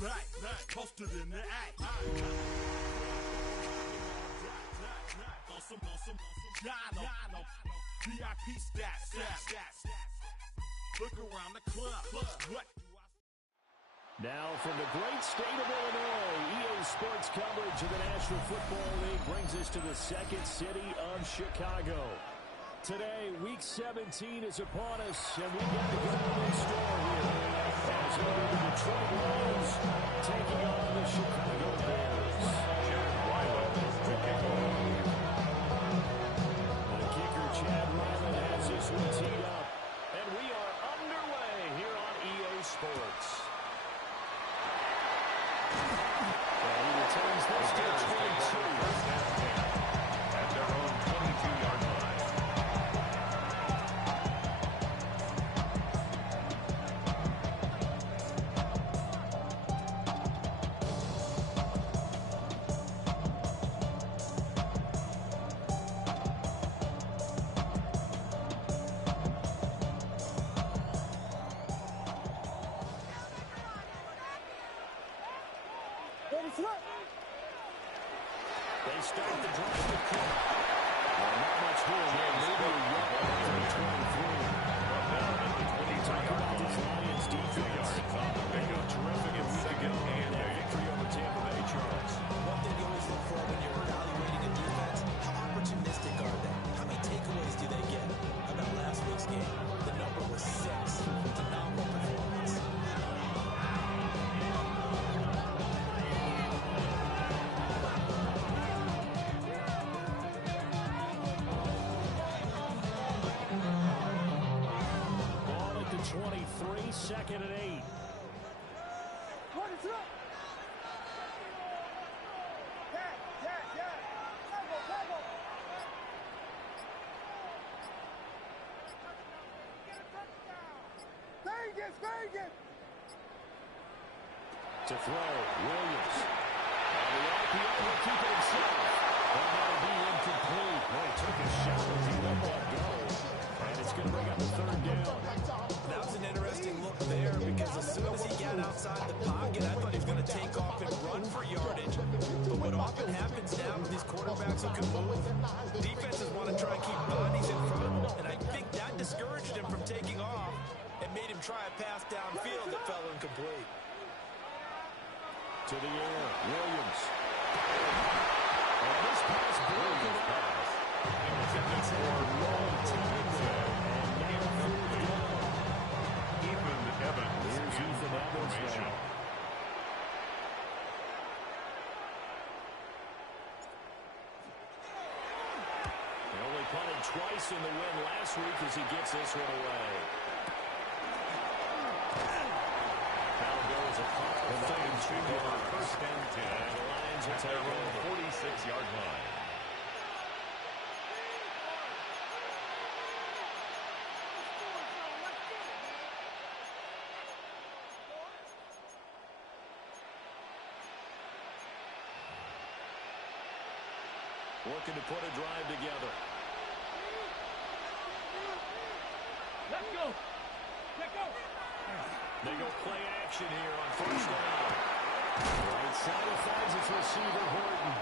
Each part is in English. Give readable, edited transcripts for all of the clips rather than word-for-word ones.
Posted in the act. Awesome. Got VIP stats. Look around the club. What? Now from the great state of Illinois, EA Sports coverage of the National Football League brings us to the second city of Chicago. Today, Week 17 is upon us, and we've got a good in store here. As we go to the Detroit Lions, taking on the Chicago Bears. Chad Ryland is kicking off. The kicker, Chad Ryland, has this one teed up. And we are underway here on EA Sports. And he returns this to the 22. First down at their own 22-yard line. They start the drive with Cook. Not much here. Maybe a yard to the 23. When you talk about this Lions defense, they got terrific in second and a victory over Tampa Bay, Charles. One thing you always look for when you're evaluating a defense, how opportunistic are they? How many takeaways do they get? How about last week's game? The number was 6. Phenomenal performance. Ball at the 23, second and 8. Vegas! To throw, Williams. And the RPO will keep it himself. And that'll be incomplete. Boy, he took a shot as he let that go. And it's going to bring up the third down. That was an interesting look there because as soon as he got outside the pocket, I thought he was going to take off and run for yardage. But what often happens now with these quarterbacks who can move, defenses want to try and keep bodies in front. And I think that discouraged him from taking off and made him try a pass downfield that fell incomplete. To the air, Williams. And this pass broken up. Intended for long time there. Ethan Evans Here's Ethan Evans formation. He only punted twice in the win last week as he gets this one away. A First and 10. And the Lions will At take their own over. 46-yard line. Looking to put a drive together. Let's go! They go play action here on first down. Right side it finds its receiver, Horton.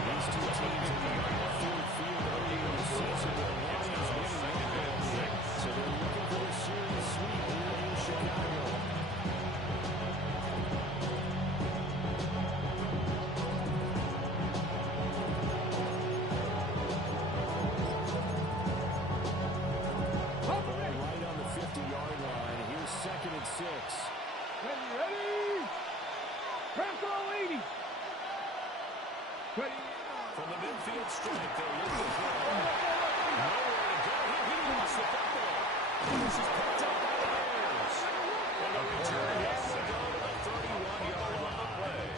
These two teams in the Ford Field early in the season with the Lions winning 1-6. So they're looking for a serious sweep here in Chicago. Right on the 50-yard line. Here's second and 6. Ready? Transfer 80! Ready? From the midfield strike, they're looking for nowhere to go. He lost the football. This is picked up by the Bears. And the return has to go to the 31-yard line.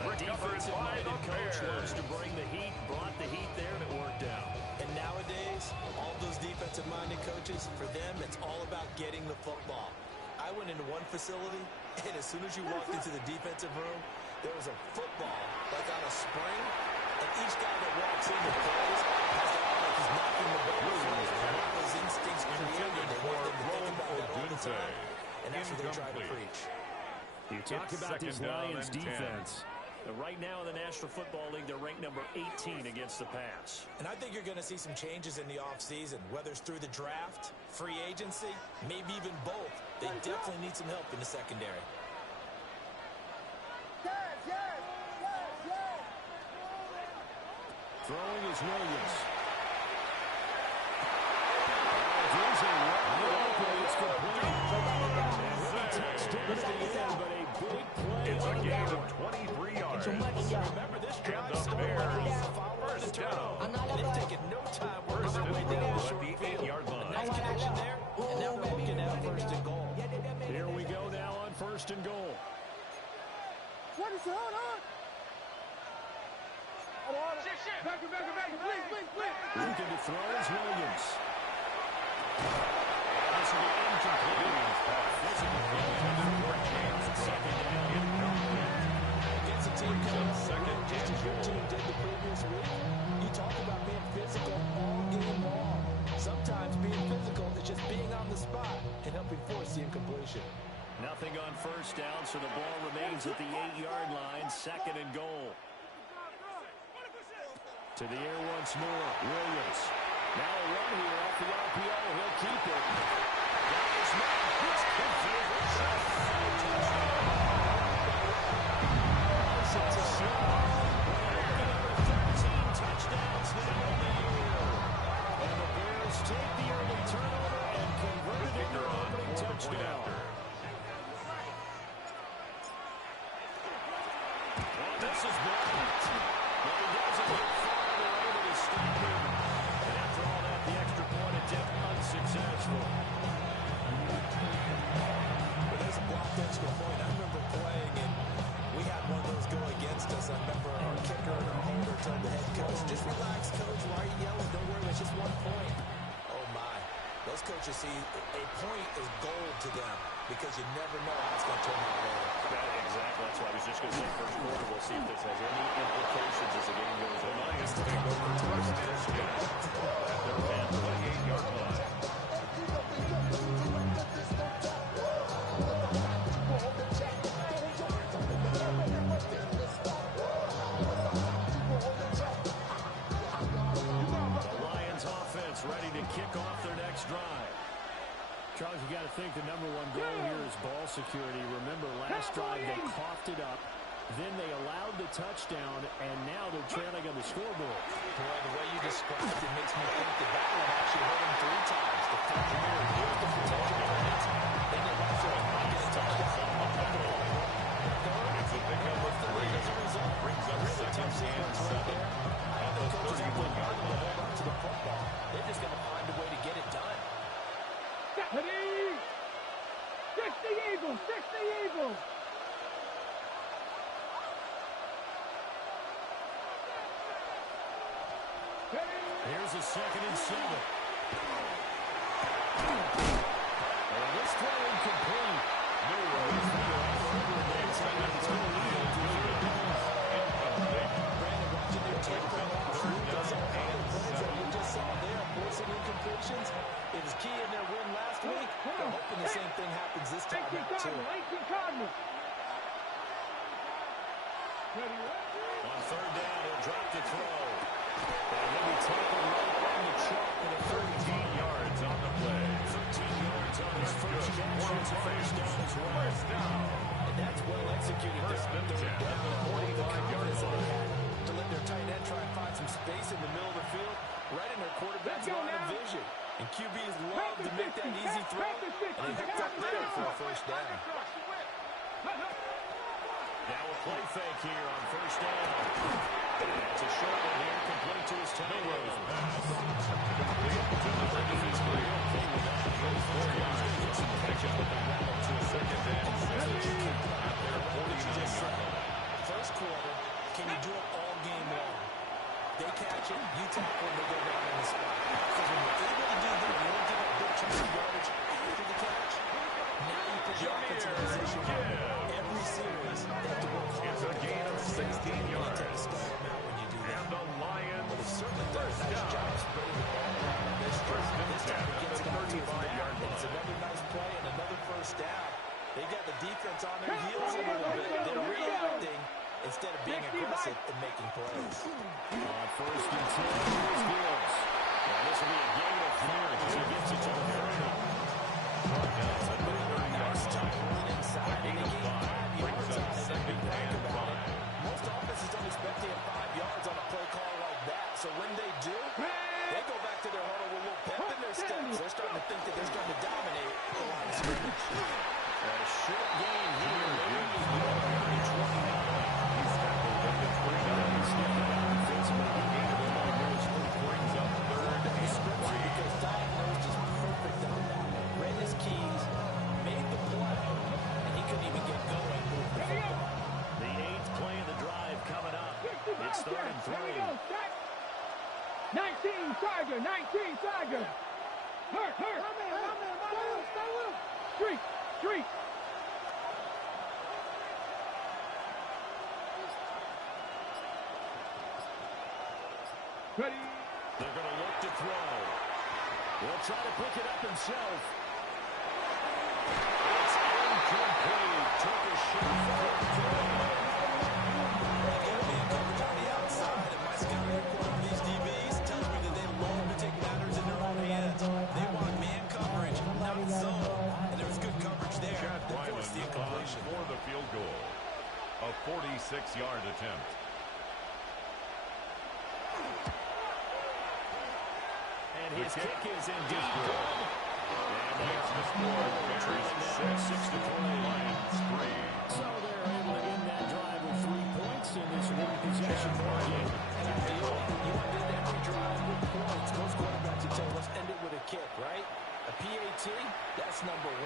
The defensive-minded coach loves to bring the heat, brought the heat there, and it worked out. And nowadays, all those defensive-minded coaches, for them, it's all about getting the football. I went into one facility, and as soon as you walked into the defensive room, there was a football, like on a spring, and each guy that walks in that plays has to act like he's knocking the ball. Those instincts created, they want them to think That's what they try to preach. You talk It's about this second down Lions and 10. defense. Right now in the National Football League, they're ranked number 18 against the pass. And I think you're going to see some changes in the offseason, whether it's through the draft, free agency, maybe even both. They definitely need some help in the secondary. Throwing is Williams. Here's a open. It's complete. Touchdown at the end, but a big play. It's a gain of 23 yards. Remember, this drive started following the turnover. And it's taken no time working their way down the short the 8-yard line. Nice connection there, and now they're looking at first and goal. Here we go now on first and goal. What is on? Back, please. Looking to throw is Williams. This will be incomplete. Physical play for a chance at second down. Against a team coming second, just as your team did the previous week, you talk about being physical all game long. Sometimes being physical is just being on the spot and helping force the incompletion. Nothing on first down, so the ball remains at the 8-yard line, second and goal. To the air once more, Williams. Now a run here off the RPO. He'll keep it. Got his man. It's good for the shot. It's a shot. 13 touchdowns now in the year. And the Bears take the early turnover and convert it into an opening touchdown. Well, this is blocked. But he doesn't hit far. And after all that, the extra point attempt unsuccessful. But there's a blocked extra point. I remember playing, and we had one of those go against us. I remember our kicker and our holder told the head coach, just relax, coach. Why are you yelling? Don't worry, it's just 1 point. Oh, my. Those coaches see a point is gold to them because you never know how it's going to turn out later. Exactly. That's why I was just going to say first quarter. We'll see if this has any implications as the game goes on. Lions take over first and 10 at their own 28-yard line. The Lions offense ready to kick off their next drive. Charles, you got to think the number one goal here is ball security. Remember, last drive they coughed it up, then they allowed the touchdown, and now they're trailing on the scoreboard. Boy, the way you described it makes me think that one actually hit him 3 times. The first year, here's the protection points. Then they got to get a touchdown. It's a big number 3 as a result. Brings up second and 7 at the 31-yard line. Hold on to the football. They're just going to find a way to get it done. Ready? 60 Eagles! Here's a second and 7. And this throw incomplete. It was key in their win last week. They're hoping the same thing happens this time out, too. 18 Cardinals. On third down, he'll drop the throw. And he'll be tackled right on the chalk with a 13 yards on the play. 13 yards on his first catch. It's a first down as well. First down. And that's well executed. First and 10 at the 45-yard line. To let their tight end try and find some space in the middle of the field, right in their quarterback's line of vision. And QBs love to make that easy throw, and they hooked up there for a first down. Now a play fake here on first down. It's a short one here, complete to his tight end. Complete to the Lions. Those 4 yards on the catch-up with the rattle to a second and 7 at their 49-yard line. First quarter, can you do it all game long? They catch it, you tackle it, they go down on the spot. Because when you're able to do that, you don't give up big chunks of yardage after the catch. Now you put your offense in position. Every series, they have to work hard. It's a gain of 16 yards. You take a small amount when you do that. And the Lions But it certainly does a nice job spreading the ball around. First and 10 This time it at gets the it out to his 35-yard man. It's line. another nice aggressive in making plays. On first and 10, here's Gibbs. And this will be a gain of 4 as he gets it to the 30. Nice tight run inside, and they gain 5 yards on it. And be frank about it, most offenses don't expect to get 5 yards on a play call like that. So when they do, they go back to their huddle with a little pep in their steps. They're starting to think that they're starting to dominate the line of scrimmage. A short gain here. He's tackled at the 29. Defensively, he gained a little almost, which brings up third and 3. Because diagnosed is perfect on that. Read his keys, made the play, and he couldn't even get going with the football. The 8th play of the drive coming up. It's 3rd and 3. 19 Tiger, 19 Tiger. Hurt. Street. Ready. They're going to look to throw. He'll try to pick it up himself. It's incomplete. Took a shot for a throw. Coverage on the outside, and my scouting report on these DBs tells me that they love to take matters in their own hands. They want man coverage, not zone. And there was good coverage there. Chad They forced the Wyman on incompletion. for the field goal. A 46-yard attempt. And his kick is indeed good. And Makes the score. Bears 6-3. Lions 3. So they're able to end that drive with 3 points in this one-possession ball game. You want to end every drive with points. Most quarterbacks would tell us end it with a kick, right? A PAT, that's number 1.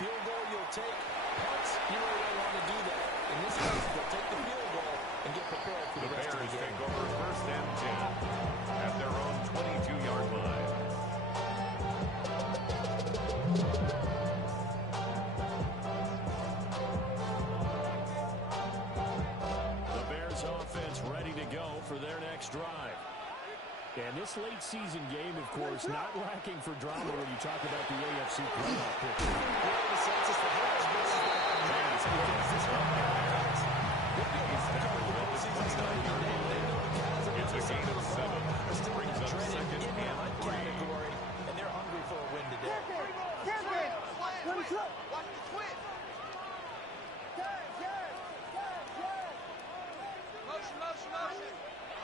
Field goal you'll take. Punts, you really don't want to do that. In this case, they'll take the field goal and get prepared for The the rest of Bears the game. take over 1st and 10 at their own 22-yard line. The Bears offense ready to go for their next drive. And this late season game, of course, not lacking for drama when you talk about the AFC playoff picture. The census, the Bears versus the Lions, because this one Lions, they've been season starting today. They know the Cavs are It's a gain of 7. still Brings up treading 2nd in the and hunt 3. category, and they're hungry for a win today.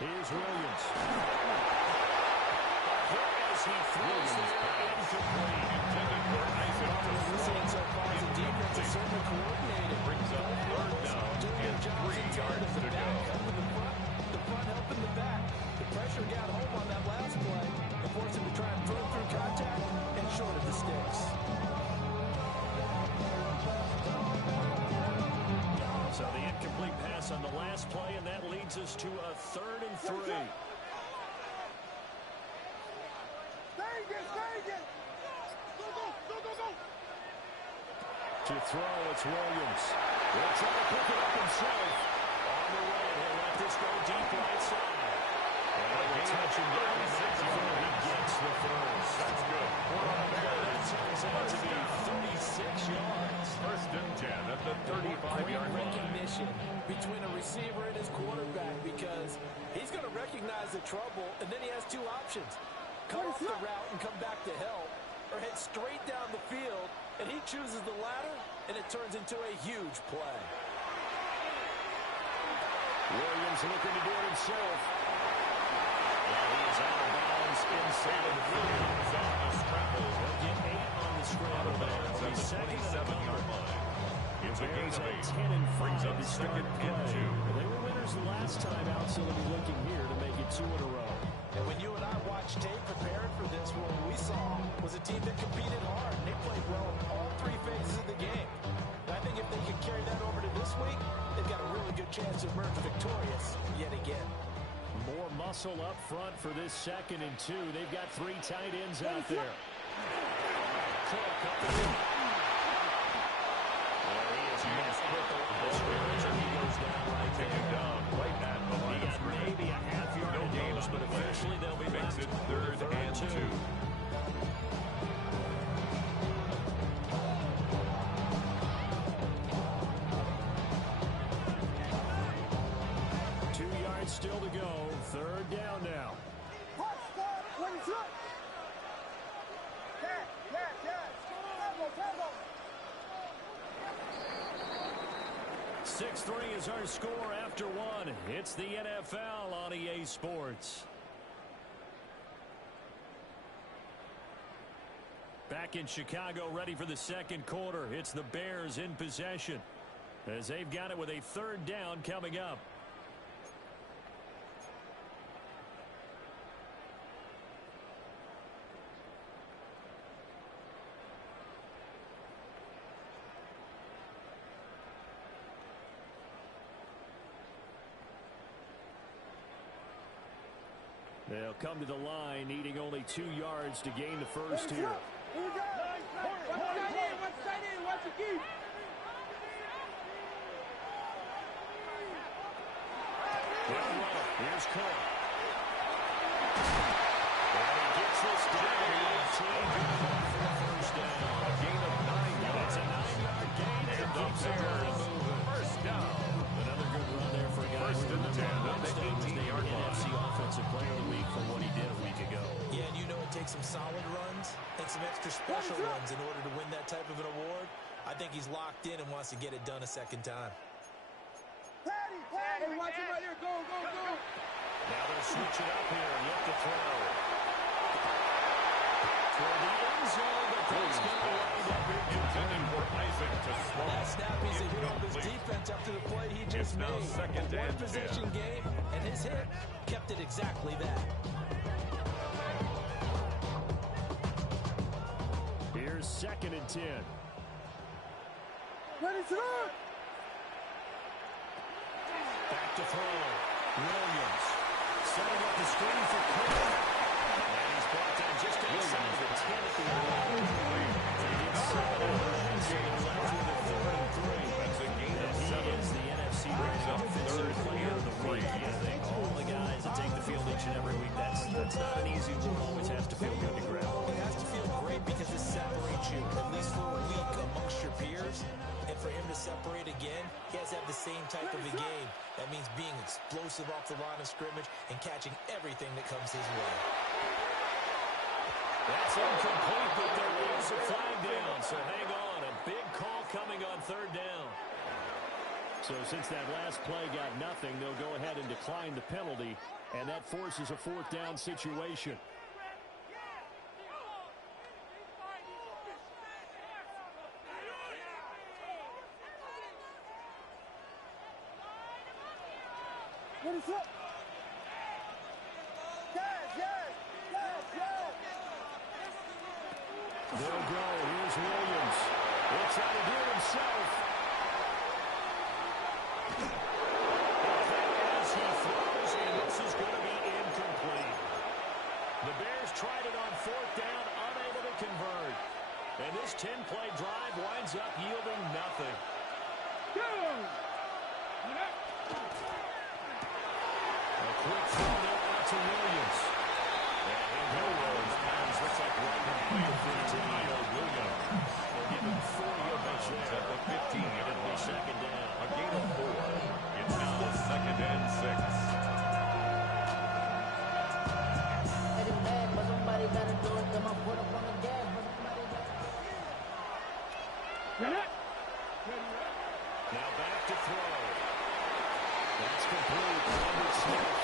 Here's Williams. As he throws it incomplete. Intended for Isaac to We're seeing so far the defense is incomplete. certainly coordinated. Brings up 3rd down and 3 yards to go. The front helping the back. The pressure got home on that last play and forced him to try and throw through contact and short of the sticks. So the incomplete pass on the last play, and that leads us to a 3rd and 3. To throw, it's Williams. He'll try to pick it up himself. On the way, he'll let this go deep right side. And they'll touch him down before he gets the first. That's good. That turns out to be 36 yards. 1st and 10 at the 35-yard line. Recognition between a receiver and his quarterback, because he's going to recognize the trouble, and then he has 2 options. Cut off the route and come back to help, or head straight down the field, and he chooses the latter, and it turns into a huge play. Williams looking to do it himself. And he is out of bounds inside of the Williams on the scramble. They'll get 8 on the scramble there. At the 27-yard line. It's a gain Bears of at 8. 10 and 5 Brings up to start 2nd and play. 2. They were winners last time out, so they'll be looking here to make it 2 in a row. And when you and I watched tape preparing for this, what we saw was a team that competed hard, and they played well in all 3 phases of the game. And I think if they can carry that over to this week, they've got a really good chance to emerge victorious yet again. More muscle up front for this 2nd and 2. They've got 3 tight ends out there. There he is. He goes down right Take him down right at the line of scrimmage. maybe a half-yard No gain goes, on but the play. eventually they'll be Makes left it 3rd and 2. 6-3 is our score after one. It's the NFL on EA Sports. Back in Chicago, ready for the second quarter. It's the Bears in possession as they've got it with a third down coming up. They'll come to the line, needing only 2 yards to gain the first here. Here we go. One side in, watch the key. Here's Cook. And he gets this down. First down. A gain of 9 yards. It's a 9-yard gain and keeps it moving. First down. Another good run there for a guy First who and 10 on the 18-yard line. NFC Offensive Player of the Week for what he did a week ago. Yeah, and you know it takes some solid runs and some extra special runs in order to win that type of an award. I think he's locked in and wants to get it done a second time. Hey, watch him right here. Go, go, go. Now they'll switch it up here. Yet to throw. Toward the end zone, but Cook's going to wind up Intending for Isaac to slow. That snap is a hit of his defense up to the play he just It's now made. second A and one-possession 10. game, and his hit kept it exactly that. Here's 2nd and 10. Ready to run. Back to throw. Williams setting up the screen for Cook. And he's brought down just outside the 10 at the line. He gets 7 yards and left with a 3rd and 3. That's a gain of He 7. is the NFC Brings up Defensive 3rd Player of the and Week. 3. You think all the guys that take the field each and every week, that's not an easy one. Always has to feel good to grab. It has to feel great because it separates you, at least for a week, amongst your peers. And for him to separate again, he has to have the same type of a game. That means being explosive off the line of scrimmage and catching everything that comes his way. That's incomplete, but there is a flag down, so hang on. A big call coming on 3rd down. So since that last play got nothing, they'll go ahead and decline the penalty, and that forces a 4th down situation. What is up? Yes. They'll go. Here's Williams. He'll try to do it himself. As he throws, and this is going to be incomplete. The Bears tried it on 4th down, unable to convert. And this 10-play drive winds up yielding nothing. Go. A quick throw there out to Williams. And Williams bounds, looks like right now. Williams. They'll give him 4 yards there. At the 15-yard line. 2nd down. A gain of 4. It's now 2nd and 6. Getting mad, but somebody gotta do it. Get my foot up on the gas, but somebody gotta do it. Now back to throw. That's complete. Robert Smith.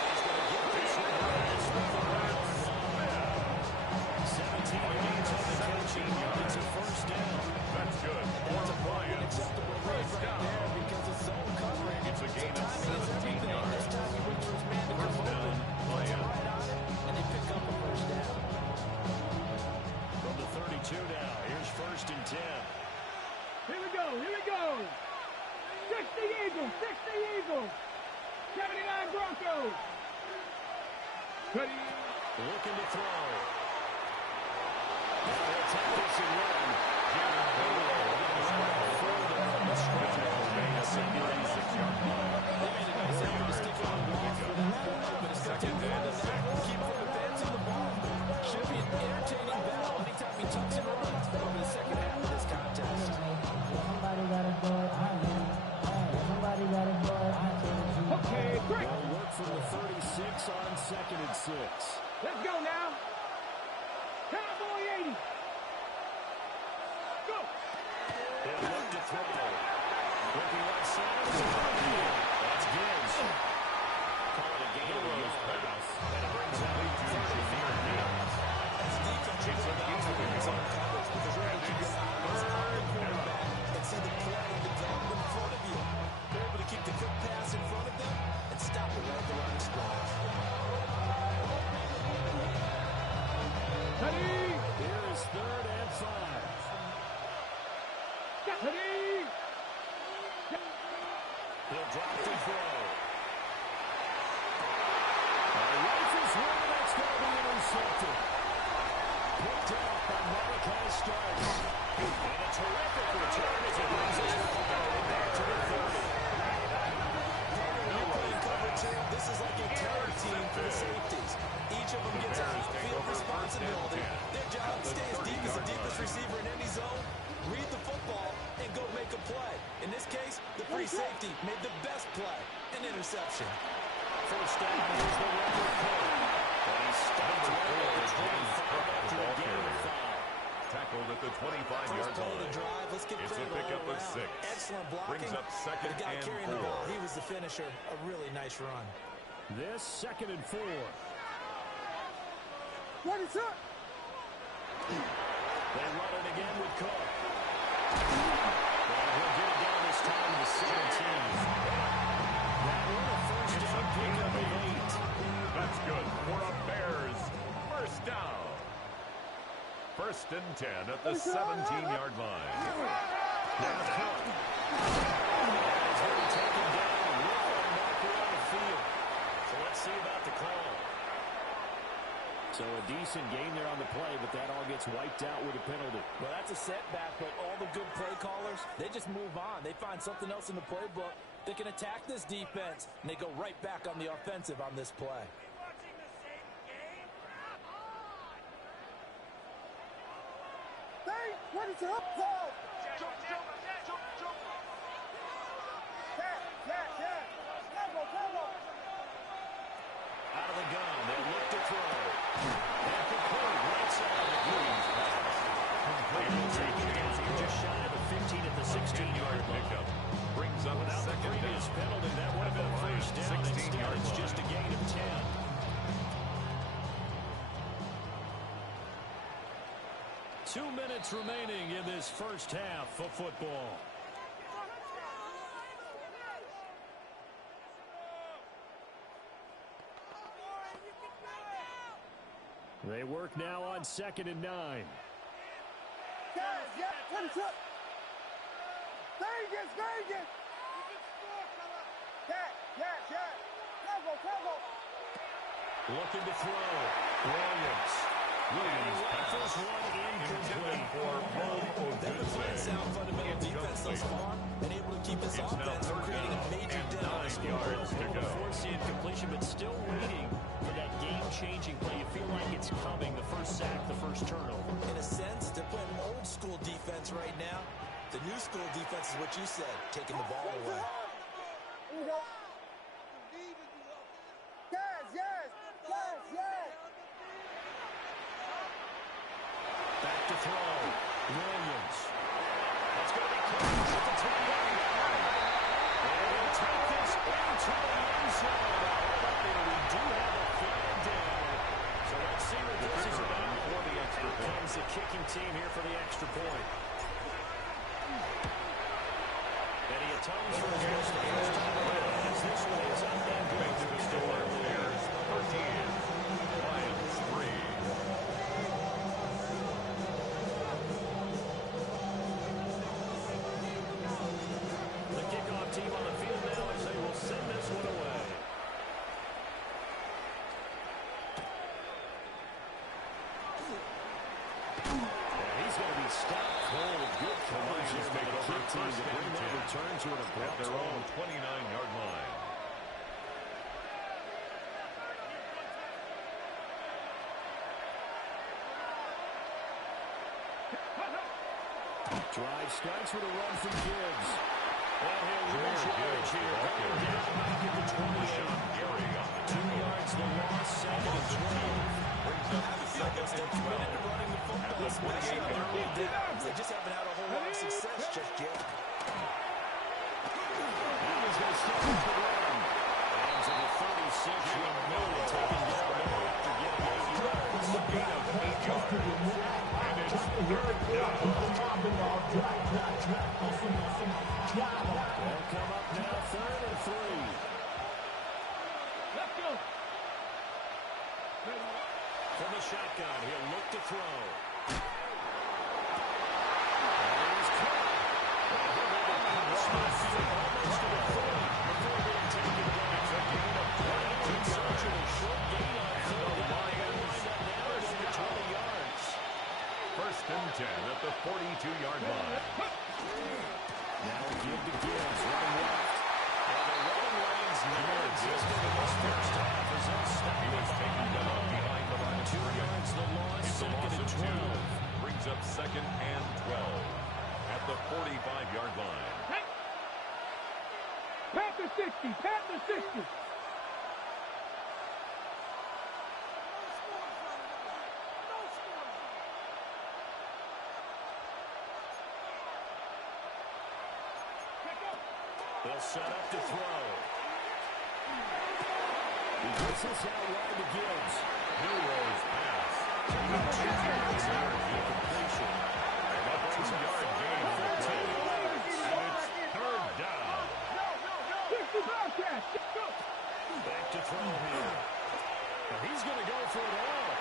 He's going to get this one. Smith around 17 gains on the catch. It's a 1st down. That's good. For Bryant. First down. Because it's zone covering. It's a gain of Timing is 17 everything. yards. This time he waits for his man to come First down. open. Puts it right on it, and they pick up a first down. From the 32 now. Here's 1st and 10. Here we go. 60 Eagles. 79 Broncos. Ready. Looking to throw. Now they'll take this and run. Second and 6. Keep on advancing the ball. Should be an entertaining battle anytime he tucks and runs over the second half of this contest. Somebody gotta do it. Somebody gotta do it. Okay, quick. They'll work from the 36 on 2nd and 6. Let's go now. Cowboy 80. Go. They'll look to throw. Quick looking left side. That's Gibbs. Call it a gain of a yard. And it brings out As defense, it's a zone coverage because you're able to keep your eye on the quarterback and see the play develop in front of you. They're able to keep the quick pass in front of them and stop it right at the line of scrimmage. Here is 3rd and 5. He'll drop the throw. Rifles one, that's going to be intercepted. Picked up by Malachi Starks. And a terrific return as it brings us all the way back to the 30. You're playing cover two. This is like a terror team for the safeties. Each of them gets a field responsibility. Their job is to stay as deep as the deepest receiver in any zone, read the football, and go make a play. In this case, the free safety made the best play, an interception. First down, here's the record play. And he stopped right at the 25 after a gain of 5. Tackled at the 25-yard line. Drive. Let's get It's a pickup of 6. Excellent blocking. Brings up 2nd the guy and carrying 4. the ball, he was the finisher. A really nice run. This 2nd and 4. What is up? They run it again with Cook. Well, he'll get it down this time to 17. That one a first down pickup of 8. That's good for a Bears first down. 1st and 10 at the 17-yard line. Now Cook. He's going to be taken down with a marker on the field. So let's see about the call. So a decent gain there on the play, but that all gets wiped out with a penalty. Well, that's a setback, but all the good play callers, they just move on. They find something else in the playbook that can attack this defense, and they go right back on the offensive on this play. Hey, what is up, Paul? Jump. Yeah. Combo. Out of the gun, they'll look to throw. And complete right side of the Blues pass. And he'll take it down just shy of the 15 at the 16-yard line. Brings up Without the 2nd previous down. penalty, that would have been a first down. Instead, it's just a gain of 10. Two minutes remaining in this first half of football. They work now on 2nd and 9. Yeah, what is up? Vegas. Yeah. Combo. Looking to throw. Williams rifles one incomplete. They've been playing sound fundamental defense thus far and able to keep this offense from creating a major dent on the scoreboard. Able to force the incompletion, but still waiting for that game-changing play. You feel like it's coming. The first sack, the first turnover. In a sense, they're playing old school defense right now. The new school defense is what you said, taking the ball away. Here we go. Yes. Back to throw. Williams. That's going to be caught at the 10-yard line. And he'll take this into the end zone. We do have a 3rd down. So let's see what this is about. Here comes the kicking team here for the extra point. And he atones for his first time as this one is up and good to the store. Bears 13, Lions 3. The kickoff team on the field now as they will send this one away. And he's going to be stopped cold. Good collision by the kick team to bring that return to an abrupt At their own 29-yard line. Drive starts with a run from Gibbs. And he'll lose yardage here. Down back at the 28. 2 yards the loss, 2nd and 12. I have a feeling they're still committed to running the football, especially on early downs. They just haven't had a whole lot of success just yet. 32-yard line. Now a give to Gibbs, running left. Well, the running lanes never existed in this first half as they'll stop. He was taken down behind the line of 2 yards the loss, It's a second loss and of 12. 2. Brings up second and 12 at the 45-yard line. Panther 60, Panther 60. They'll set up to throw. He gets this out wide to Gibbs. Milroe's pass. Incompletion. And a 2-yard gain on the play. And it's third down. Back to throw here. Now he's going to go for it all.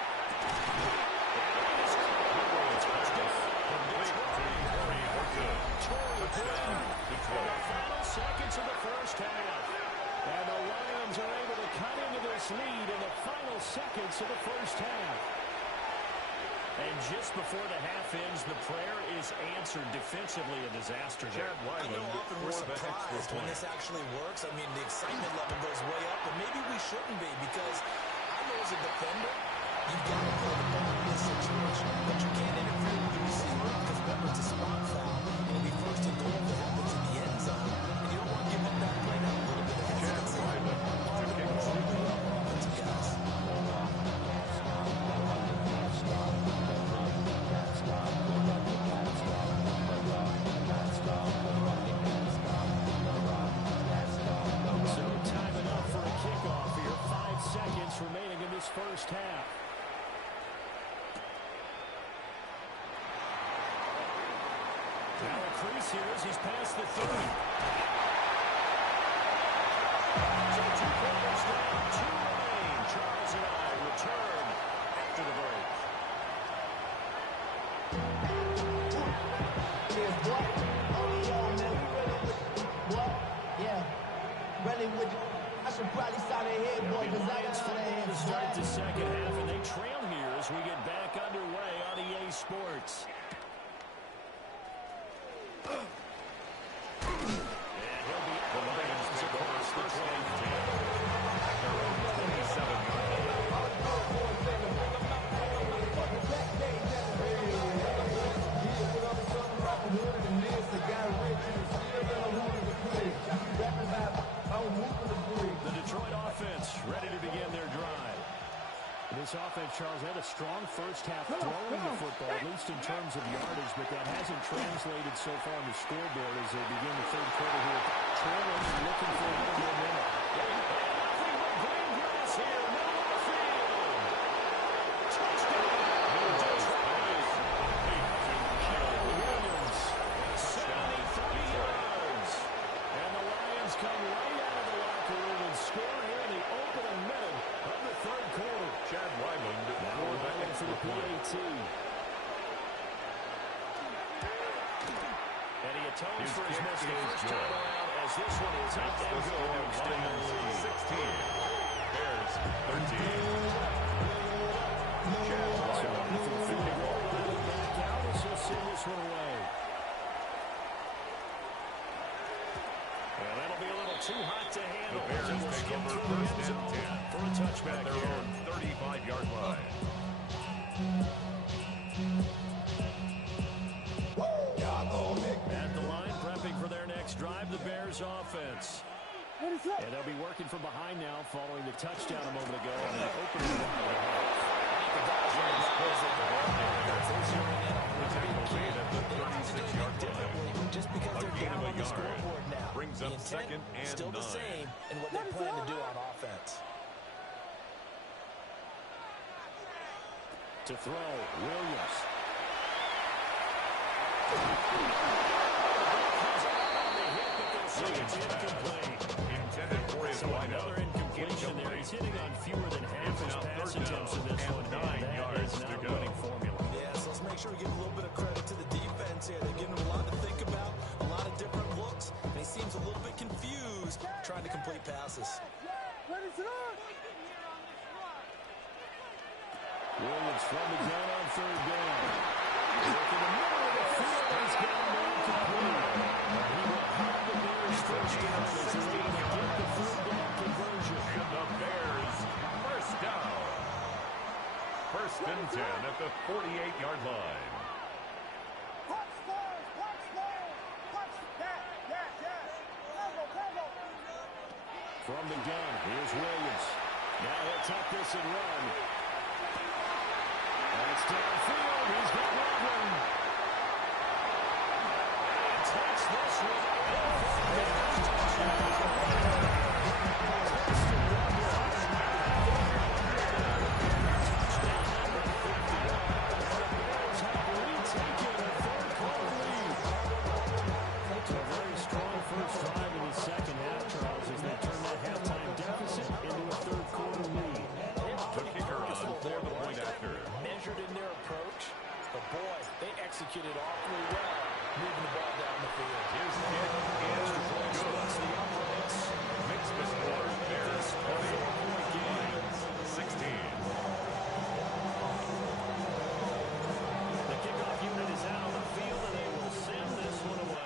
Milroe's pass. Complete to Corey Horton. Touchdown, Detroit. Final seconds of the first half. And the Lions are able to cut into this lead in the final seconds of the first half. And just before the half ends, the prayer is answered. Defensively, a disaster there. Chad I know Wyland often we're for the extra surprised when point. this actually works. I mean, the excitement level goes way up, but maybe we shouldn't be because I know as a defender, you've got to play the ball in this situation. But you can't interfere with the receiver because remember, it's a spot foul. It'll be first and goal if it happens in the end zone. And you don't want to give up that play now. A little bit of hesitancy. Part of the ball of the offensive guys. So time enough for a kickoff here. 5 seconds remaining in this first half. Now a crease here as he's past the 30. So 2 quarters down, 2 remain. Charles and I return after the break. Cheers, boy. Oh, yo, man, we really with what? Yeah, really with you. I should probably start ahead, boy, because I got out of To here. start the second half, and they trail here as we get back underway on EA Sports. And he'll be The Lions take over first and 10 at their own 27-yard line. The Detroit offense ready to begin their drive. This offense, Charles, had a strong first half throwing the football, at least in terms of yardage, but that hasn't translated so far on the scoreboard as they begin the third quarter here, trailing and looking for a little momentum. Nothing but green grass here, middle of the field. Touchdown! Williams, 73 yards. And the Lions come right out of the locker room and score here in the opening minute of the third quarter. Chad Wyland for the extra point. And he atones His for his kick miss the is first good. time around as this one is up That's and the score. good to extend their lead. Lions 16. Bears 13. Chad Wyland If we can roll it back out, as he'll send this one away. And that'll be a little too hot to handle. The Bears He will take skip over through the first end and zone 10 for a touchback at their here. own 35-yard line. At the line, prepping for their next drive, the Bears offense. And they'll be working from behind now following the touchdown a moment ago on an opening drive. Lead at the 36-yard line. Just because A they're gain down of a on the yard. scoreboard now. Brings The up intent second and still the 9. same in what they plan to do on offense. To throw, Williams. It's incomplete. Intended for his So another wideout. incompletion there. He's hitting on fewer than half his Now pass third attempts in down this and one. 9 And that yards is to not a go. winning formula. Yeah, so let's make sure we give a little bit of credit to the defense here. They're giving him a lot to think about, a lot of different looks, and he seems a little bit confused trying to complete passes. Williams from the gun on third down. Look in the middle of the field. From the gun, here's Williams. Now he'll tuck this and run. And it's downfield. He's got Robin. Takes this one. A very strong first drive in the second half, Charles, as they turn that halftime deficit into a third-quarter lead. The kicker on for the point after. Measured in their approach, but boy, they executed awfully well, moving the ball down the field. His kick is good. Makes the score Bears 20, 16. The kickoff unit is out on the field, and they will send this one away.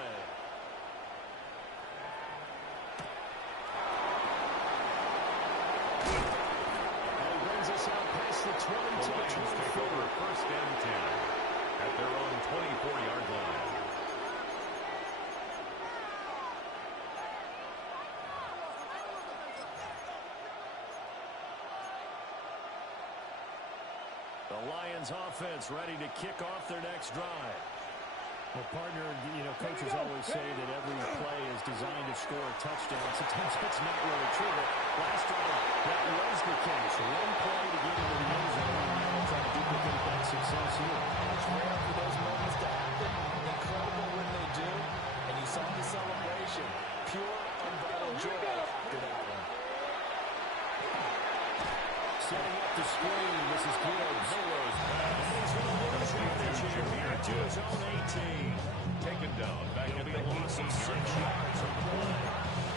Us out past the 20 The to the Lions take over first and 10 at their own 24-yard line. The Lions offense ready to kick off their next drive. Well, partner, coaches always say that every play is designed to score a touchdown. Sometimes that's not really true, but last drive, that was the case. One play to get into the end zone, and now they'll try to duplicate that success here. It's rare for those moments to happen. Incredible when they do. And you saw the celebration. Pure, unbridled joy. Good out. Setting up the screen, this is Gibbs. Burrow's pass. Here to his own 18. Taken down back at the Loss of 6 yards on the play.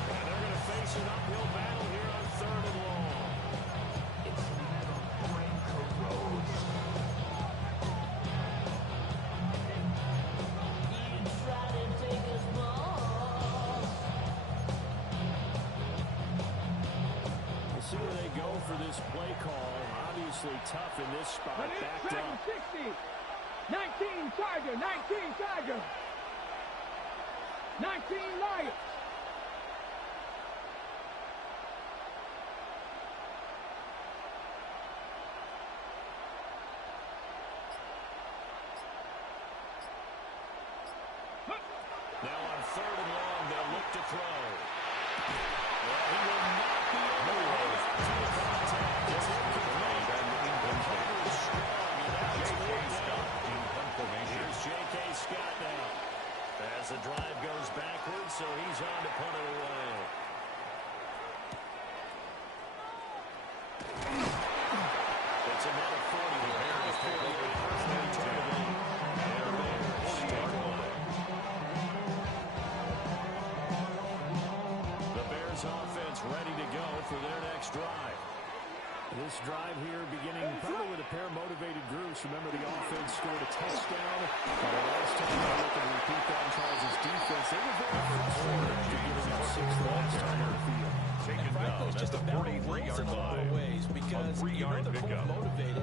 And they're going to face an uphill battle here on 3rd and long. We'll see where they go for this play call. Obviously tough in this spot. Backed up. 60. 19 Tiger, 19 Tiger. 19 Lions. Now on 3rd and long, they'll look to throw. Well, he will not be able to hold it to the contact. It's incomplete. Here's J.K. Scott now. As the drive goes backwards, so he's on to punt it away. It's another 40. The Bears take over first and 10. They're in 40-yard line. The Bears offense ready to go for their next drive. This drive here beginning probably with a pair of motivated groups. Remember, the offense scored a touchdown. The last time they look at repeat that in Charles' defense, they were very frustrated after giving up 6 the last time on the field. Taken down at the 43-yard line. Because a 3-yard pickup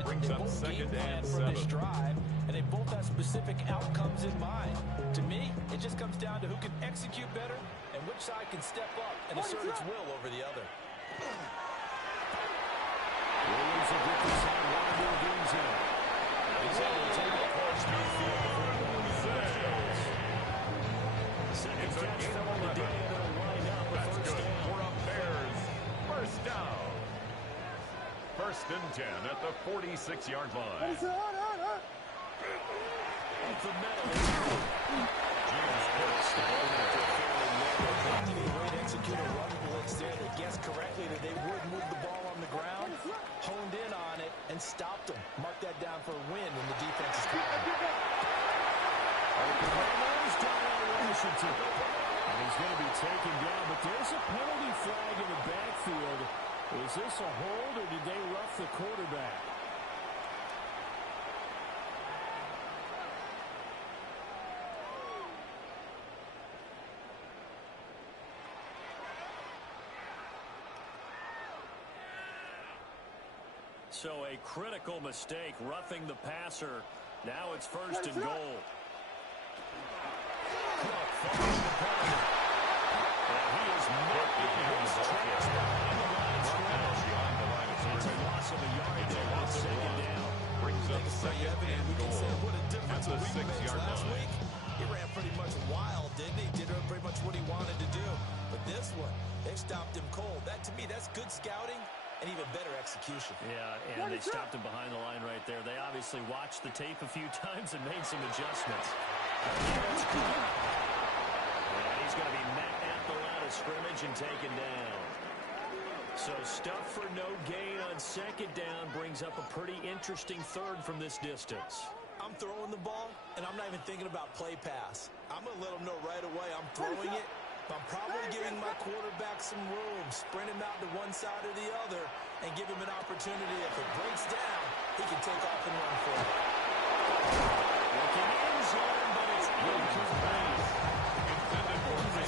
brings up second and 7 for this drive, and they both have specific outcomes in mind. To me, it just comes down to who can execute better and which side can step up and assert its will over the other. Williams will get this on one of their games in. He's able to take it across midfield before going to touchdowns. Second catch for the day, and it'll wind up a first down. For a Bears first down. First and 10 at the 46-yard line. Off the middle. James Pitts stepping into a fairly narrow. They would execute a run blitz there. They guessed correctly that they would move the ball on the ground, honed in on it, and stopped them. Mark that down for a win when the defense is coming. Washington. And he's going to be taken down, but there's a penalty flag in the backfield. Is this a hold, or did they rough the quarterback? So a critical mistake, roughing the passer. Now it's first and goal. Cook finds the penalty. And he is not being his track. second evident. and We can say goal what a at difference the a week 6-yard makes. Last line. week, he ran pretty much wild, didn't he? Did pretty much what he wanted to do. But this one, they stopped him cold. That, to me, that's good scouting and even better execution. Yeah, and they stopped him behind the line right there. They obviously watched the tape a few times and made some adjustments. And he's going to be met at the line of scrimmage and taken down. So stuff for no gain on second down brings up a pretty interesting third from this distance. I'm throwing the ball, and I'm not even thinking about play pass. I'm going to let him know right away I'm throwing it. But I'm probably giving my quarterback some room, sprint him out to one side or the other, and give him an opportunity. If it breaks down, he can take off and run for it. Looking in zone, but it's incomplete. Intended for Nathan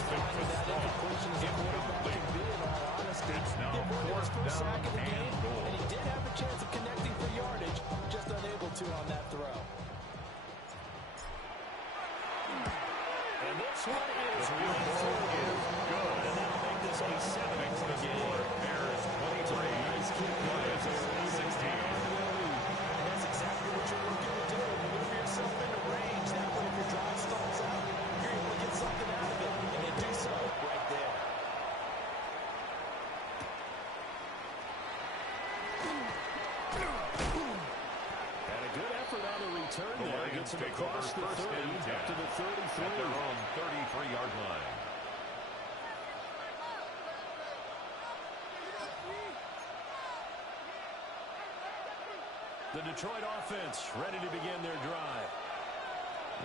It's now fourth down and goal. And he did have a chance of connecting for yardage, just unable to on that throw. And this one is The field goal is good. And that'll make this a 7-point game. Bears 23. Lions 16. And that's exactly what you're looking to do. Maneuver yourself into range. That way, if your drive stalls out, you're able to get something out of it. And they do so right there. And a good effort on the return The there. Lions Gets him take across over the first 30 and 10 up to the 33. at their own 33-yard line. The Detroit offense ready to begin their drive.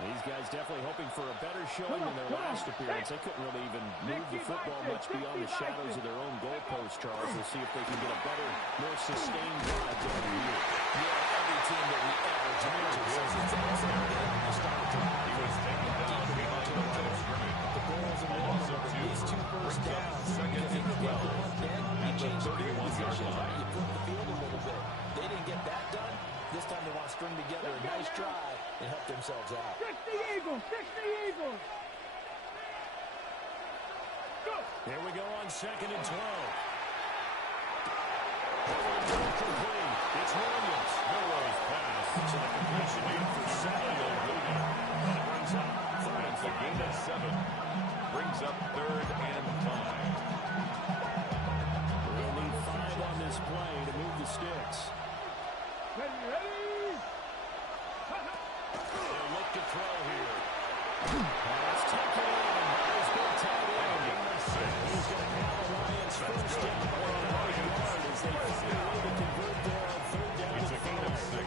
These guys definitely hoping for a better showing than their last appearance. They couldn't really even move the football much beyond the shadows of their own goalpost, Charles. We'll see if they can get a better, more sustained drive during the year. Yeah, every team that we ever talked to says it's He was taken down behind the line of scrimmage. the goals and Loss of at two. least 2 first Brings up downs. second If you and can get 12 the one then you at the change the 31-yard position, line. right? You flip the field a little bit. They didn't get that done. This time they want to string together a nice drive and help themselves out. 60 Eagles, 60 Eagles. Go. Here we go on 2nd and 12. Complete. It's Williams. Milrose pass. So the completion made for Samuel Moody. And it brings up 3rd and It's a gain of 7. Brings up 3rd and 5. They'll need 5 on this play to move the sticks. Ready? They'll look to throw here. Pass taken in. There's good tight end. He's going to have a Lions first down. As they find a way to convert there on 3rd down It's a and gain of 5. 6.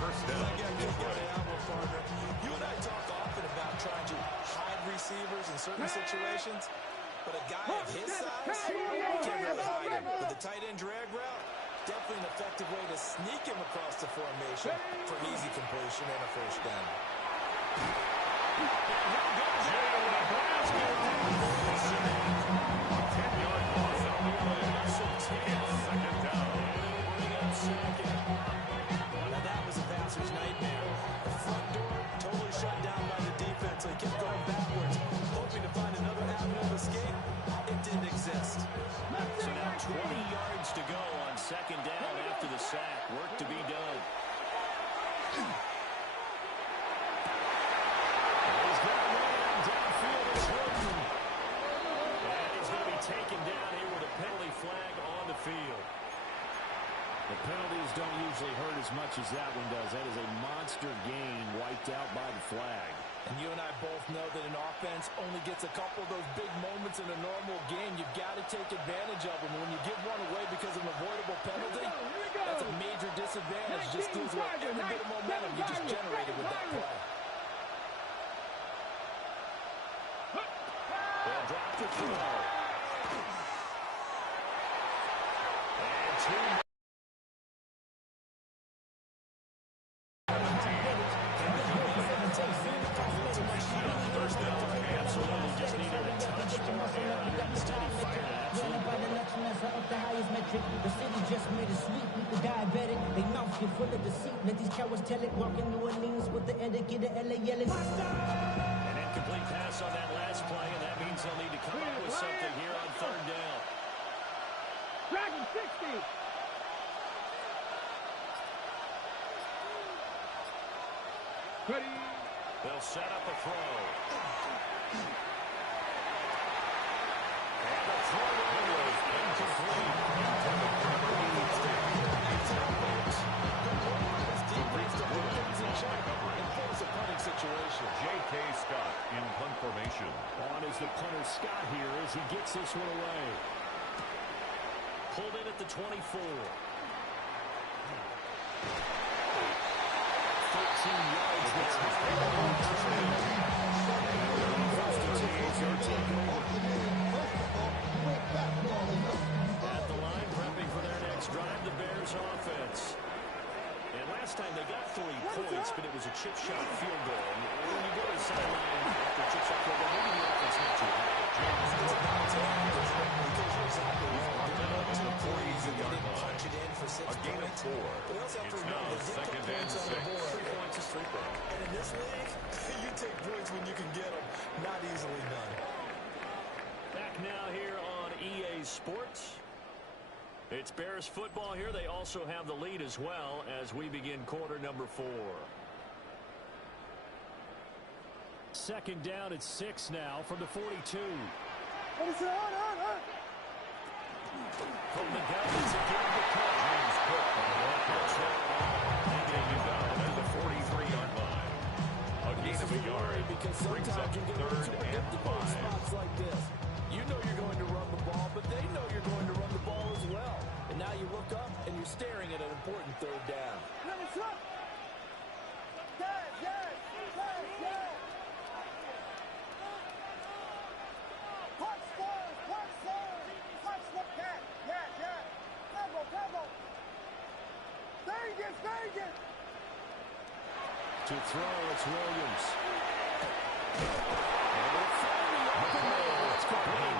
First down. Detroit. You and I talk often about trying to hide receivers in certain situations, but a guy of his size can't really hide him. But the tight end drag route, definitely an effective way to sneak him across the formation for easy completion and a first down. Now that was a passer's nightmare. The front door totally shut down by the defense, so he kept going backwards, hoping to find another avenue of escape. It didn't exist. So now 20 yards to go on 2nd down after the sack. Work to be done. He's got a man downfield. It's Hilton. And he's going to be taken down here with a penalty flag on the field. The penalties don't usually hurt as much as that one does. That is a monster gain wiped out by the flag. And you and I both know that an offense only gets a couple of those big moments in a normal game. You've got to take advantage of them. When you give one away because of an avoidable penalty, that's a major disadvantage. Just steals away every bit of momentum you just generated with that play. They'll drop the throw. And 2 The city just made a sweep with the diabetic. They mouth get full of deceit. Let these cowards tell it. Walking New Orleans with the etiquette of LA yelling. An incomplete pass on that last play, and that means they'll need to come up with something here on 3rd down. Dragon 60. Ready. They'll set up a throw. And the throw was incomplete. J.K. Scott in punt formation. On is the punter Scott here as he gets this one away. Pulled in at the 24. 13 yards. At the line, prepping for their next drive, the Bears offense. And last time they got 3 points, but it was a chip shot field goal. And when you go to the sideline after a chip shot field goal, maybe the offense not too high. A gain of 4. It's now 2nd and 6. 3 points is 3 points. And in this league, you take points when you can get them. Not easily done. Back now here on EA Sports. It's Bears football here. They also have the lead as well as we begin quarter number 4. 2nd down at 6 now from the 42. From the gun, it's again the cut. James Cook on the taking him down at the 43-yard line. A gain of a yard brings up 3rd and 5. Spots like this. You know you're going to run the ball, but they know you're going to run the ball as well. And now you look up and you're staring at an important 3rd down. To throw, it's Williams. It's complete.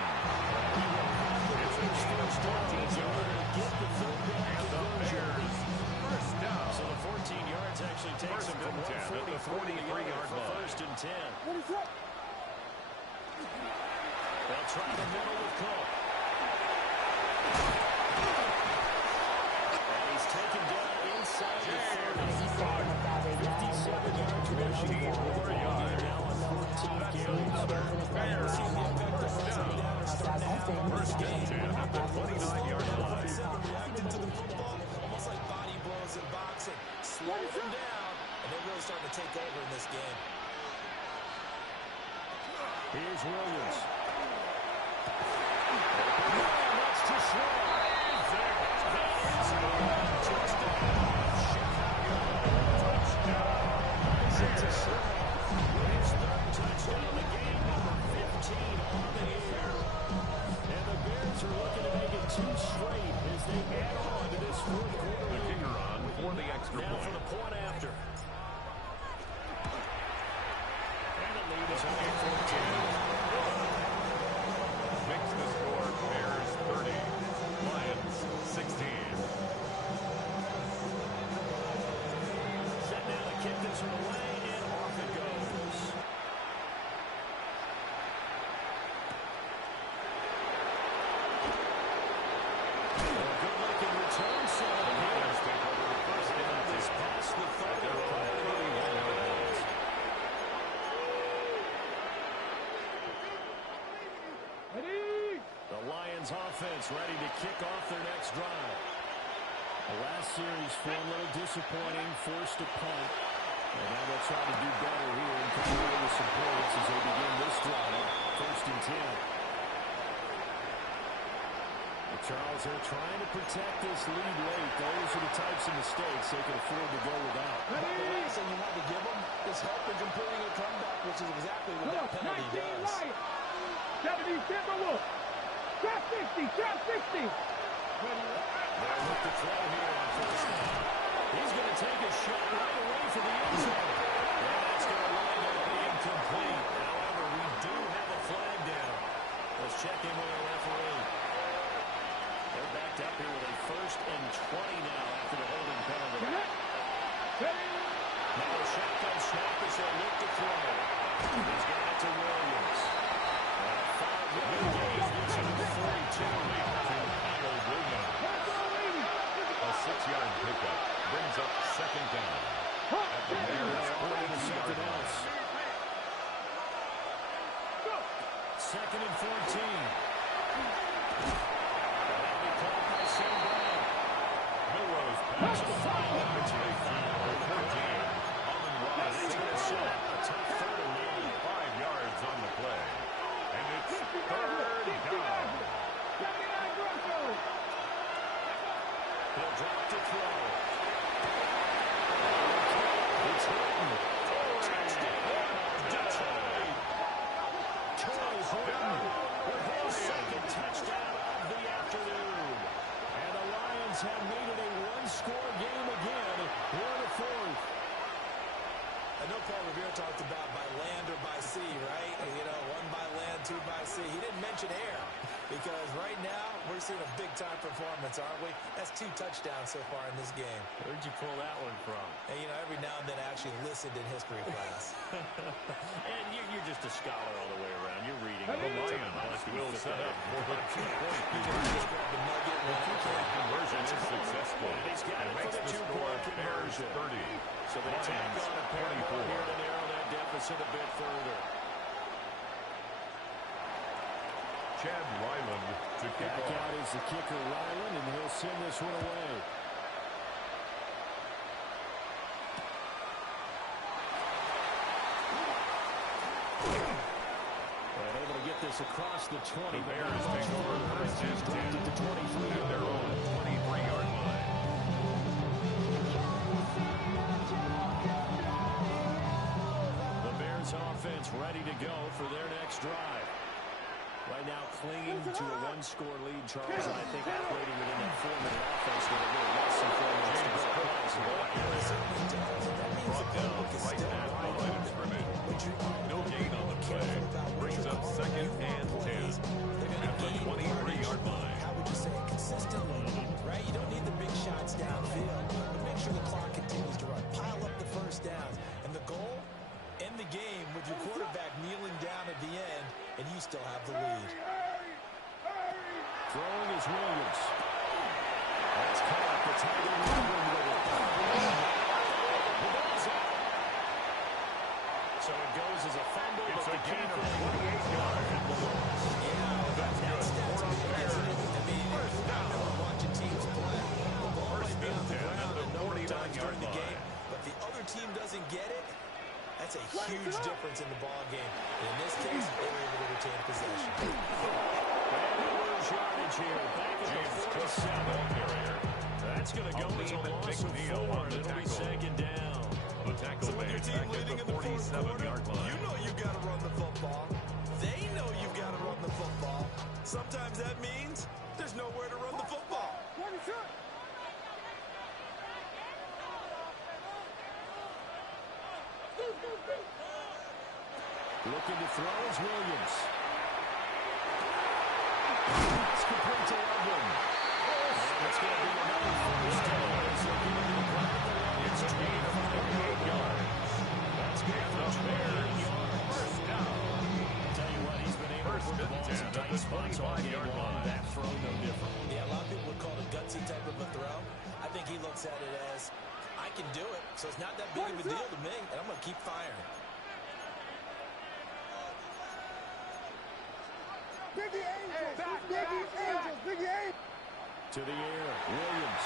It's a first 14 yards. Get the 3rd down And the Bears first down. So the 14 yards actually takes them from 143 at the 43-yard for line. 1st and 10. They'll try the middle with Cook. And he's taken down inside the 30. 57-yard rushing for 4 yards. Now on 14 carries. Bears first and 10 at the 29-yard line. Reacting to the football, almost like body blows in boxing. Slow them down, and they're really starting to take over in this game. Here's Williams. That's to throw. It's a throw. His 3rd touchdown of the game, number 15 on the year. And the Bears are looking to make it 2 straight as they add on to this 4th quarter. The kicker on for the extra Now for point. the point after. And the lead is only 14. Makes the score Bears 30, Lions 16. Set now to kick this one away, and off it goes. A good-looking return side here. Lions take over the first down This past the 30 at their own 31-yard line. The Lions offense ready to kick off their next drive. The last series for a little disappointing, forced a punt. And now they'll try to do better here and come away with some points as they begin this drive. 1st and 10. Charles, they're trying to protect this lead late. Those are the types of mistakes they can afford to go without. The last thing you want to give them is help in completing a comeback, which is exactly what that penalty does. 70, Timberwolf. Drop 60, drop 60. They'll look to throw here on 1st down. He's going to take a shot right away for the end zone. And that's going to wind up being complete. However, we do have a flag down. Let's check in with our referee. They're backed up here with a 1st and 20 now after the holding penalty. Now a shotgun snap as they look to throw. He's got it to Williams. And a 5-yard gain gets him to the 42. A 6-yard pickup brings up 2nd down at the Bears' 2nd and 14. That'll be caught by St. Brown. Milrose pass to 14. He's going to set up a tough 3rd and 5 yards on the play. And it's 3rd down. He'll drop to throw. It's Horton. Touchdown, Detroit. Troy Horton with his 2nd touchdown of the afternoon. And the Lions have made it a one-score game again here in the 4th. I know Paul Revere talked about by land or by sea, right? You know, 1 by land, 2 by sea. He didn't mention air because right now we're seeing a big-time performance, aren't we? That's 2 touchdowns so far in this game. Where'd you pull that one from? And, you know, every now and then I actually listened in history class. And you're just a scholar all the way around. You're reading. The Lions will set up for the 2-point conversion is successful. He's got it for the 2-point conversion. 30. So they tack on a pair more here to narrow that deficit a bit further. Chad Ryland to kick Back off. out is the kicker, Ryland, and he'll send this one away. And able to get this across the 20. The Bears take over first and 10 at the 23 at their own 23-yard line. The Bears offense ready to go for their next drive. Right now clinging to a 1-score lead, Charles, and I think operating within that 4-minute offense with a little less than 4 minutes to go. Brought down right at the line of scrimmage. No gain on the play. Brings up 2nd and 10 at the 23-yard line. How would you say it? Consistently, right? You don't need the big shots downfield, but make sure the clock continues to run. Pile up the first downs. And the goal? End the game with your quarterback kneeling down at the end, and you still have the lead. Throwing is Williams. That's caught. The tight end with it. The ball's out. So it goes as a fumble. It's a gain of 28 yards. That's good. I mean, First down. watching teams play. The ball might be on the 10 ground at the a number of times 49-yard during the game, line. but the other team doesn't get it. That's a huge difference in the ball game. And in this case, they were able to retain possession. And they lose yardage here. Back at James the Cook, 47. ball carrier. That's going to go as a loss of 4, and it'll be 2nd down. The tackle So when made your team back at leading the in the fourth quarter, 47-yard line. you know you've got to run the football. They know you've got to run the football. Sometimes that means there's nowhere to run the football. Looking to throw is Williams. It's complete to Loveland. And it's going to be another first down. It's a gain of 28 yards. That's good for 28 yards. First down. I'll tell you what, he's been able to put the ball in tight spots all game long. That throw no different. Yeah, a lot of people would call it a gutsy type of a throw. I think he looks at it as, I can do it, so it's not that big of a deal to me, and I'm going to keep firing. Biggie Angels, Biggie Angels, Biggie Angels. To the air, Williams.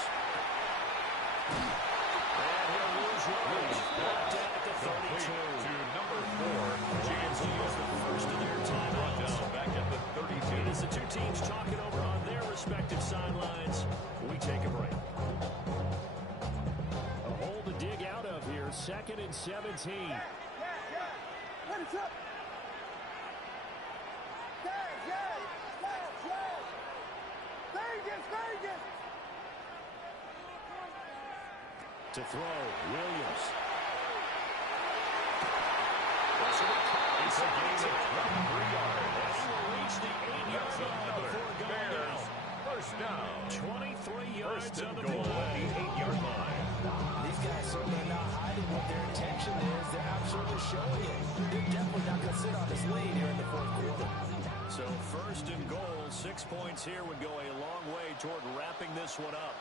And he'll lose yardage. Brought down at the 32. To number 4, James He's the first of their brought timeouts. down back at the 32. As the two teams talking over on their respective sidelines, we take a break. A hole to dig out of here, 2nd and 17. What is up? Vegas! To throw, Williams. It's a gain of 23 yards. He will reach the 8-yard line before going down. First down. 23 yards First on and the goal at play. the 8-yard line. These guys certainly are not hiding what their intention is. They're absolutely showing it. They're definitely not going to sit on this lead here in the fourth quarter. So first and goal, 6 points here would go a long way toward wrapping this one up.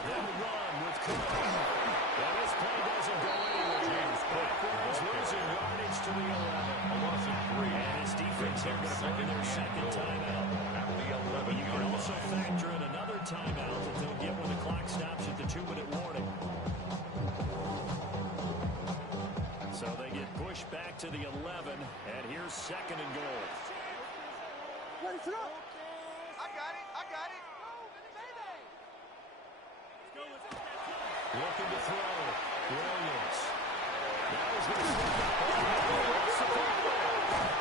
Then run with Cook. And this play doesn't go anywhere. James Cook. Backwards losing yardage to the 11. A loss of Patriots are going to burn their second timeout. At the 11-yard You can also line. factor in another timeout that they'll get when the clock stops at the 2-minute warning. So they get pushed back to the 11, and here's second and goal. I got it. I got it. Looking to throw. Williams. Now he's going to step up.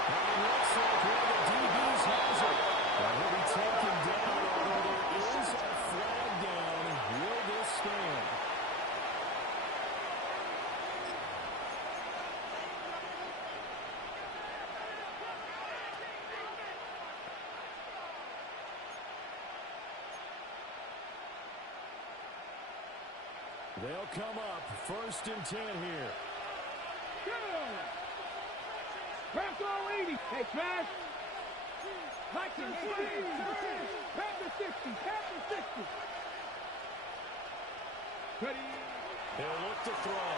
And it looks like one of the DBs has it. And he'll be taken down, although there is a flag down. Will this stand? They'll come up 1st and 10 here. Crack all 80. Hey, Trash. 19, 18, 60, 60. Ready. They'll look to throw.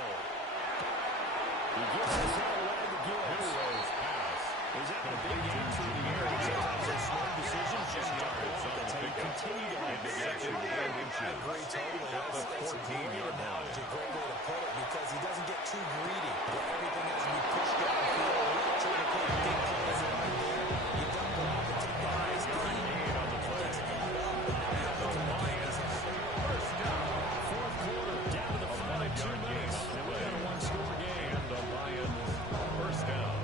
He gives us that line to give. Milrose pass. He's having a big game through the air. Sometimes those smart decisions just don't work. That's how you continue to have the second and inches. Great totally. At the That's a great 14-yard line. analogy, great way to put it, because he doesn't get too greedy. Everything has to be pushed downfield. Trying to put big plays right there. You dump it off and take the highest gain. Gain on the play. The Lions first down. Fourth quarter, down to the final 2 minutes. And we've got a one-score game. And the Lions first down.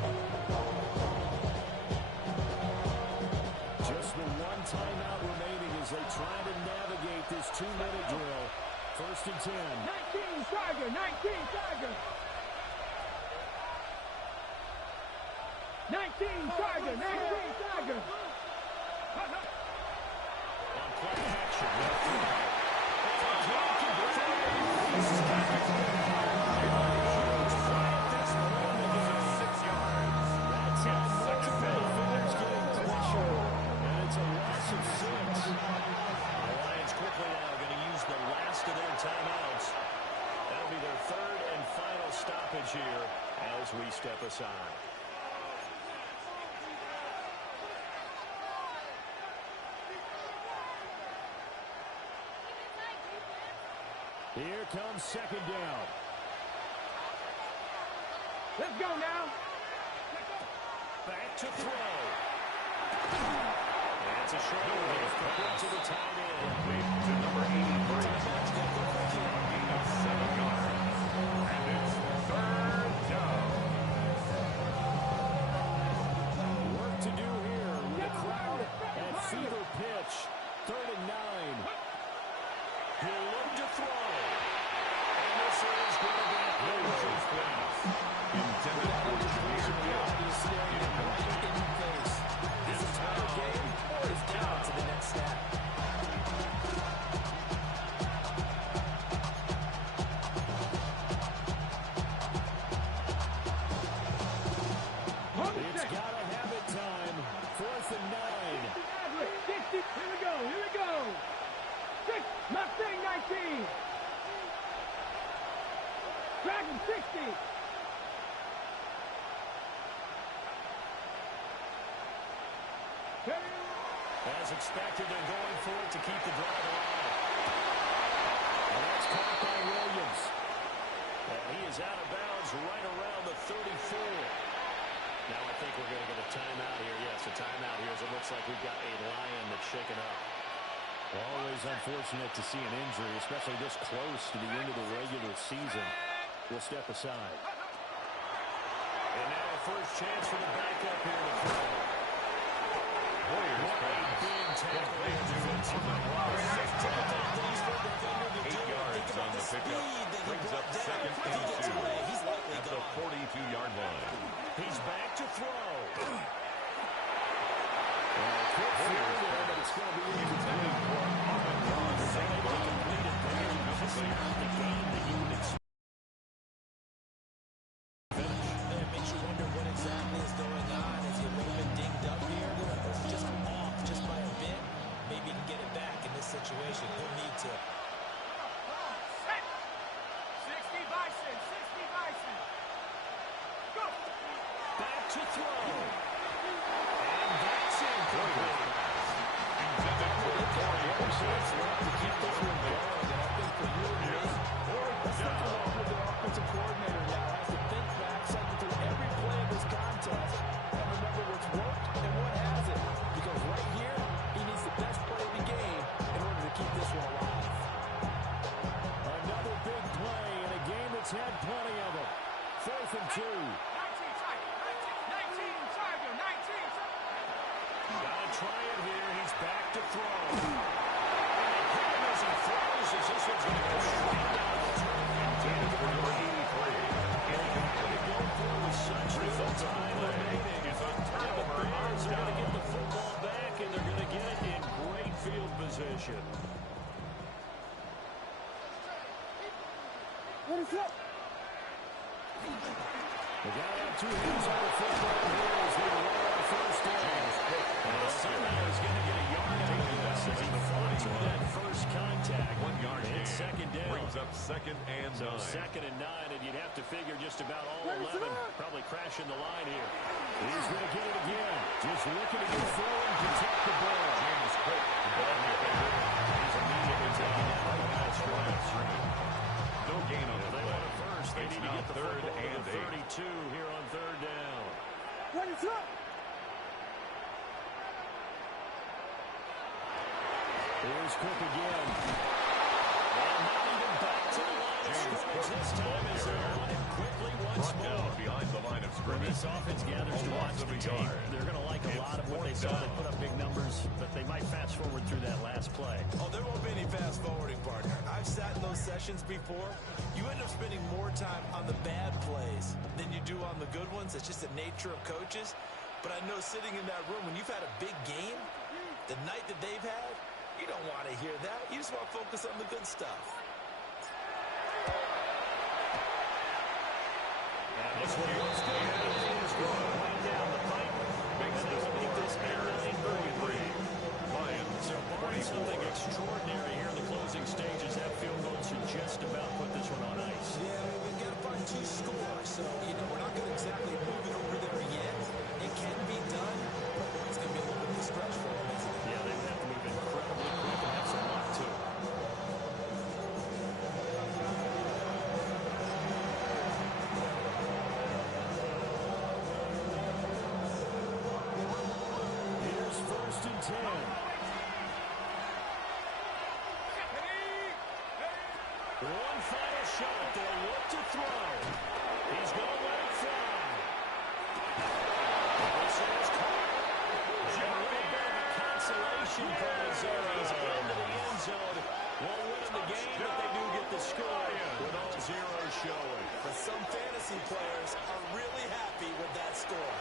Just the one timeout remaining as they try to navigate this 2-minute drill. 1st and 10. 19, Tiger. 19, Tiger. 19, Tiger. 19, Tiger. On play action. That's how multiple defenders getting pressure. And it's a loss of 6. The Lions quickly now going to use the last of their timeouts. That'll be their 3rd and final stoppage here as we step aside. Here comes second down. Let's go now. Back to throw. That's a short one to the tight end. Complete to number 83. A gain of 7 yards. And it's 3rd down. Work to do here with the crowd at fever pitch. 3rd and 9. He'll look to throw. And this is going to be a Milrose pass. Intended for the clear field. Incomplete. Is it time of game, or is down to the next snap? It's got to have it time. 4th and 9. 60. Here we go. 6. Mustang 19. Dragon 60. As expected, they're going for it to keep the drive alive. And that's caught by Williams. And he is out of bounds right around the 34. Now I think we're going to get a timeout here. Yes, a timeout here as it looks like we've got a Lion that's shaken up. Always unfortunate to see an injury, especially this close to the end of the regular season. We'll step aside. And now a first chance for the backup here to throw. Warriors pass. Complete to Amon-Ra St. Brown. 8 yards on the pickup. Brings up 2nd and 2. At the 42-yard line. He's back to throw. Quick field there, but it's going to be Intended for Amon-Ra St. Brown. the game that you would expect. It makes you wonder what exactly is going on. Is he a little bit dinged up here? Or is he just off just by a bit? Maybe he can get it back in this situation. He'll need to. 60 Bison. 60 Bison. Go. Back to throw. And that's incomplete. Intended for 40 left to keep this one going. And I think for you and me, let's think about what their offensive coordinator now has to think back, cycle through every play of this contest, and remember what's worked and what hasn't. Because right here, he needs the best play of the game in order to keep this one alive. Another big play in a game that's had plenty of them. 4th and 2. Gotta try it here. He's back to throw. And they hit him as he throws as this one's going to go straight down the turf. Intended for number 83. Incomplete. Go through with such little time remaining. Is a And the turnover on Bears are going to down. get the football back, and they're going to get it in great field position. What is up? They got to have 2 hands on the football here as they run on first down. And somehow he's going to get a yard out of this as he fought through that first contact. 1 yard gain. It's second down. Brings up 2nd and 9. So 2nd and 9, and you'd have to figure just about all 11 probably crashing the line here. He's going to get it again. Just looking to get forward and protect the ball. James Cook, the ball carrier. He's immediately taken down by the pass rush. No gain on the They play. want it first. They It's need to now get the 3rd football and to the 32 here on 3rd down. What is up? Here's Cook again. And not even back to the line of scrimmage this time as they're on it quickly once Brought down more. behind the line of When scrimmage. this offense gathers to A watch loss of the a tape, yard. they're going to like a lot of what they saw. They put up big numbers, but they might fast forward through that last play. Oh, there won't be any fast-forwarding, partner. I've sat in those sessions before. You end up spending more time on the bad plays than you do on the good ones. It's just the nature of coaches. But I know sitting in that room, when you've had a big game, the night that they've had, you don't want to hear that. You just want to focus on the good stuff. This one looks good. Playing down the pipe. Makes this Bears 33. Lions So barring something extraordinary here in the closing stages, that field goal should just about put this one on ice. Yeah, we've got to find 2 scores. So, we're not going to exactly move it over there yet. It can be done, but it's going to be a little bit of a stretch for them, isn't it? Yeah, they would have to move incredibly quick and have some luck, too. Here's 1st and 10. One final shot. They'll look to throw. He's going to let it fly. This is caught. A little bit of a consolation prize there. He's into the end zone. Won't win in the game, but they do get the score with all zeros showing. But some fantasy players are really happy with that score.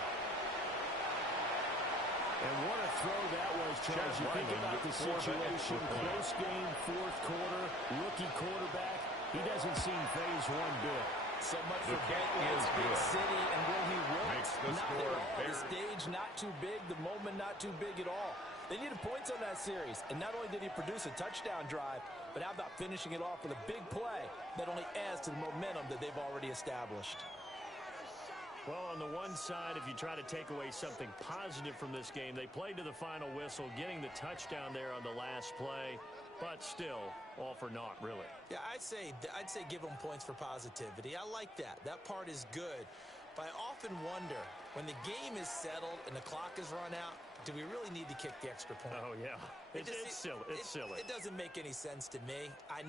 And what a throw that was, Charles. You think about the situation, close game, 4th quarter, rookie quarterback. He doesn't seem phased one bit. So much The for kick Bentley. is It's big good. city, and where he works, Makes the not score at all. The Bears. stage not too big, the moment not too big at all. They needed points on that series, and not only did he produce a touchdown drive, but how about finishing it off with a big play that only adds to the momentum that they've already established. Well, on the one side, if you try to take away something positive from this game, they played to the final whistle, getting the touchdown there on the last play, but still, all for naught, really. Yeah, I'd say give them points for positivity. I like that. That part is good. But I often wonder, when the game is settled and the clock is run out, do we really need to kick the extra point? Oh, yeah. It's silly. It's silly. It doesn't make any sense to me. I